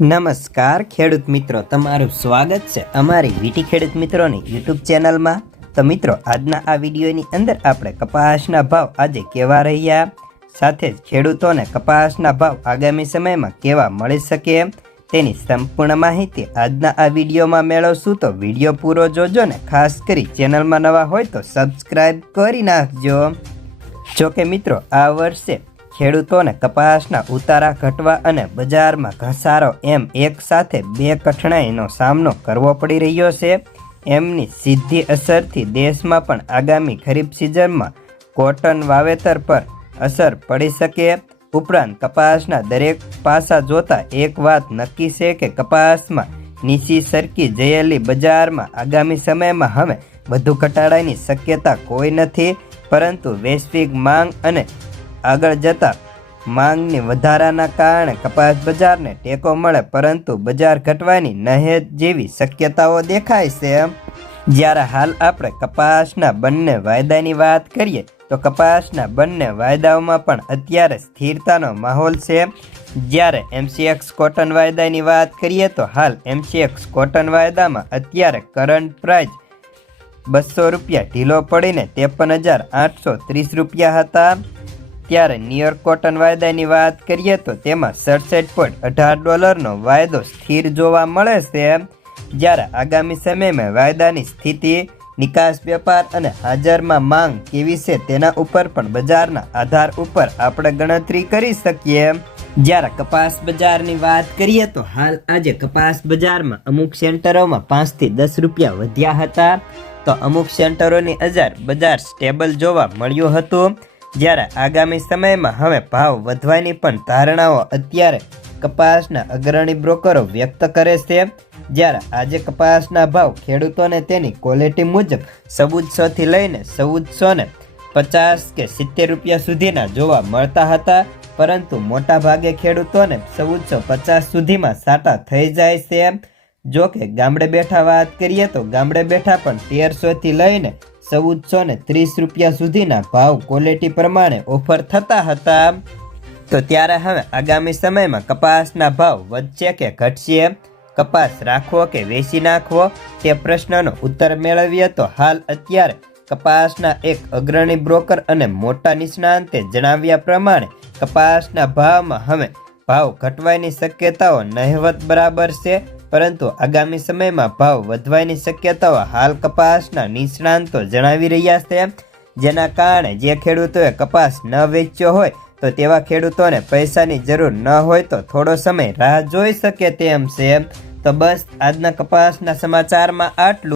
નમસ્કાર ખેડૂત મિત્રો, તમારું સ્વાગત છે અમારી વીટી ખેડૂત મિત્રોની યુટ્યુબ ચેનલમાં। તો મિત્રો, આજના આ વિડીયોની અંદર આપણે કપાસના ભાવ આજે કેવા રહ્યા, સાથે જ ખેડૂતોને કપાસના ભાવ આગામી સમયમાં કેવા મળી શકે તેની સંપૂર્ણ માહિતી આજના આ વિડીયોમાં મેળવશું। તો વિડીયો પૂરો જોજો ને ખાસ કરી ચેનલમાં નવા હોય તો સબસ્ક્રાઈબ કરી નાખજો। જોકે મિત્રો, આ વર્ષે ખેડૂતોને કપાસના ઉતારા ઘટવા અને બજારમાં ઘસારો એમ એક સાથે બે કઠણાઈનો સામનો કરવો પડી રહ્યો છે। એમની સીધી અસરથી દેશમાં પણ આગામી ખરીફ સિઝનમાં કોટન વાવેતર પર અસર પડી શકે। ઉપરાંત કપાસના દરેક પાસા જોતા એક વાત નક્કી છે કે કપાસમાં નીચી સરકી જયેલી બજારમાં આગામી સમયમાં હવે વધુ ઘટાડાની શક્યતા કોઈ નથી, પરંતુ વૈશ્વિક માંગ અને આગળ જતા માંગની વધારાના કારણે કપાસ બજારને ટેકો મળે, પરંતુ બજાર ઘટવાની નહેર જેવી શક્યતાઓ દેખાય છે। જ્યારે હાલ આપણે કપાસના બંને વાયદાની વાત કરીએ તો કપાસના બંને વાયદાઓમાં પણ અત્યારે સ્થિરતાનો માહોલ છે। જ્યારે MCX કોટન વાયદાની વાત કરીએ તો હાલ MCX કોટન વાયદામાં અત્યારે કરંટ પ્રાઇસ 200 રૂપિયા ઢીલો પડીને 53,830 રૂપિયા હતા। ત્યારે ન્યુયોર્ક કોટન વાયદાની વાત કરીએ તો તેમાં $67.18 વાયદો સ્થિર જોવા મળે છે। જ્યારે આગામી સમયમાં વાયદાની સ્થિતિ, નિકાસ વેપાર અને હાજરમાં માંગ કેવી છે તેના ઉપર પણ બજારના આધાર ઉપર આપણે ગણતરી કરી શકીએ। જ્યારે કપાસ બજારની વાત કરીએ તો હાલ આજે કપાસ બજારમાં અમુક સેન્ટરોમાં 5 થી 10 રૂપિયા વધ્યા હતા, તો અમુક સેન્ટરોની બજાર સ્ટેબલ જોવા મળ્યું હતું। જ્યારે આગામી સમયમાં હવે ભાવ વધવાની પણ ધારણાઓ અત્યારે કપાસના અગ્રણી બ્રોકરો વ્યક્ત કરે છે। જ્યારે આજે કપાસના ભાવ ખેડૂતોને તેની ક્વોલિટી મુજબ 1400 થી લઈને 1450 કે 70 રૂપિયા સુધીના જોવા મળતા હતા, પરંતુ મોટા ભાગે ખેડૂતોને 1450 સુધીમાં સાટા થઈ જાય છે। જો કે ગામડે બેઠા વાત કરીએ તો ગામડે બેઠા પણ 1300 થી લઈને 1430 રૂપિયા સુધીના ભાવ ક્વોલિટી પ્રમાણે ઓફર થતા હતા। તો ત્યારે હવે આગામી સમયમાં કપાસના ભાવ વધશે કે ઘટશે, કપાસ રાખવો કે વેચી નાખવો તે પ્રશ્નનો ઉત્તર મેળવીએ તો હાલ અત્યારે કપાસના એક અગ્રણી બ્રોકર અને મોટા નિષ્ણાંતે જણાવ્યા પ્રમાણે કપાસના ભાવમાં હવે ભાવ ઘટવાની શક્યતાઓ નહિવત બરાબર છે, પરંતુ આગામી સમયમાં ભાવ વધવાની શક્યતાઓ હાલ કપાસના નિષ્ણાંતો જણાવી રહ્યા છે। જેના કારણે જે ખેડૂતોએ કપાસ ન વેચ્યો હોય તો તેવા ખેડૂતોને પૈસાની જરૂર ન હોય તો થોડો સમય રાહ જોઈ શકે તેમ છે। તો બસ આજના કપાસના સમાચારમાં આટલું।